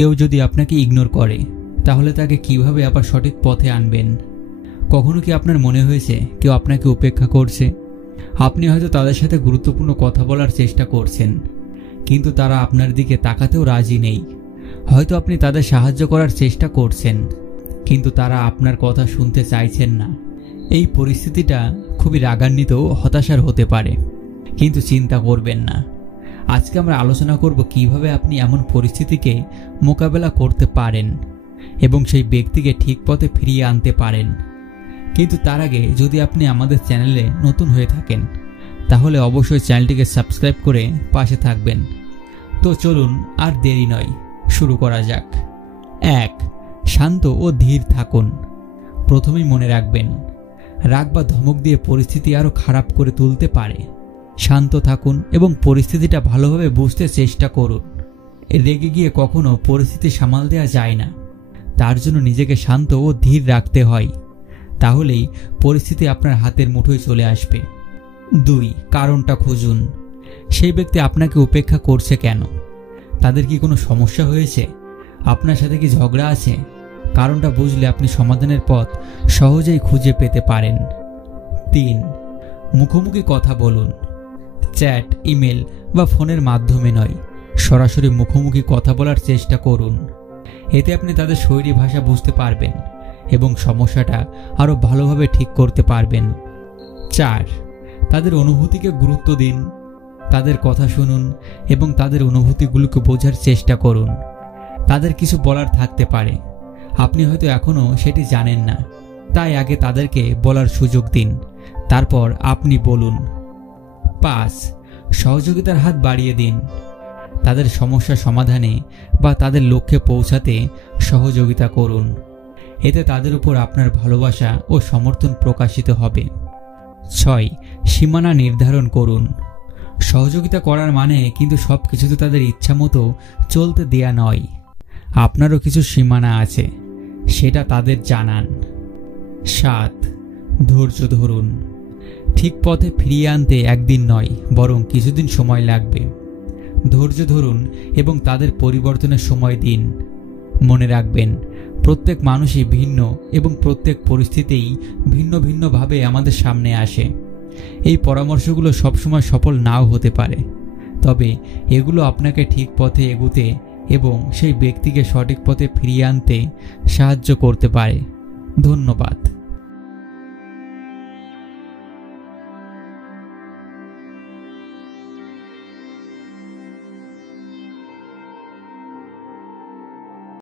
কেউ যদি আপনাকে ইগনোর করে তাহলে তাকে কিভাবে আবার সঠিক পথে আনবেন? কখনো কি আপনার মনে হয়েছে কেউ আপনাকে উপেক্ষা করছে? আপনি হয়তো তাদের সাথে গুরুত্বপূর্ণ কথা বলার চেষ্টা করছেন, কিন্তু তারা আপনার দিকে তাকাতেও রাজি নেই। হয়তো আপনি তাদের সাহায্য করার চেষ্টা করছেন, কিন্তু তারা আপনার কথা শুনতে চাইছেন না। এই পরিস্থিতিটা খুবই রাগান্বিত ও হতাশার হতে পারে, কিন্তু চিন্তা করবেন না। আজকে আমরা আলোচনা করব কিভাবে আপনি এমন পরিস্থিতিকে মোকাবেলা করতে পারেন এবং সেই ব্যক্তিকে ঠিক পথে ফিরিয়ে আনতে পারেন। কিন্তু তার আগে যদি আপনি আমাদের চ্যানেলে নতুন হয়ে থাকেন তাহলে অবশ্যই চ্যানেলটিকে সাবস্ক্রাইব করে পাশে থাকবেন। তো চলুন আর দেরি নয়, শুরু করা যাক। 1. শান্ত ও ধীর থাকুন। প্রথমেই মনে রাখবেন, রাগ বা ধমক দিয়ে পরিস্থিতি আরও খারাপ করে তুলতে পারে। শান্ত থাকুন এবং পরিস্থিতিটা ভালোভাবে বুঝতে চেষ্টা করুন। রেগে গিয়ে কখনো পরিস্থিতি সামাল দেওয়া যায় না, তার জন্য নিজেকে শান্ত ও ধীর রাখতে হয়। তাহলেই পরিস্থিতি আপনার হাতের মুঠোয় চলে আসবে। 2. কারণটা খুঁজুন। সেই ব্যক্তি আপনাকে উপেক্ষা করছে কেন? তাদের কি কোনো সমস্যা হয়েছে? আপনার সাথে কি ঝগড়া আছে? কারণটা বুঝলে আপনি সমাধানের পথ সহজেই খুঁজে পেতে পারেন। 3. মুখোমুখি কথা বলুন। চ্যাট, ইমেল বা ফোনের মাধ্যমে নয়, সরাসরি মুখোমুখি কথা বলার চেষ্টা করুন। এতে আপনি তাদের শৈলী ভাষা বুঝতে পারবেন এবং সমস্যাটা আরও ভালোভাবে ঠিক করতে পারবেন। 4. তাদের অনুভূতিকে গুরুত্ব দিন। তাদের কথা শুনুন এবং তাদের অনুভূতিগুলোকে বোঝার চেষ্টা করুন। তাদের কিছু বলার থাকতে পারে, আপনি হয়তো এখনও সেটি জানেন না, তাই আগে তাদেরকে বলার সুযোগ দিন, তারপর আপনি বলুন। 5. সহযোগিতার হাত বাড়িয়ে দিন। তাদের সমস্যা সমাধানে বা তাদের লক্ষ্যে পৌঁছাতে সহযোগিতা করুন। এতে তাদের উপর আপনার ভালোবাসা ও সমর্থন প্রকাশিত হবে। 6. সীমানা নির্ধারণ করুন। সহযোগিতা করার মানে কিন্তু সব কিছুতে তাদের ইচ্ছা মতো চলতে দেয়া নয়। আপনারও কিছু সীমানা আছে, সেটা তাদের জানান। 7. ধৈর্য ধরুন। ঠিক পথে ফিরিয়ে আনতে একদিন নয়, বরং কিছুদিন সময় লাগবে। ধৈর্য ধরুন এবং তাদের পরিবর্তনের সময় দিন। মনে রাখবেন, প্রত্যেক মানুষই ভিন্ন এবং প্রত্যেক পরিস্থিতিই ভিন্ন ভিন্নভাবে আমাদের সামনে আসে। এই পরামর্শগুলো সবসময় সফল নাও হতে পারে, তবে এগুলো আপনাকে ঠিক পথে এগুতে এবং সেই ব্যক্তিকে সঠিক পথে ফিরিয়ে আনতে সাহায্য করতে পারে। ধন্যবাদ।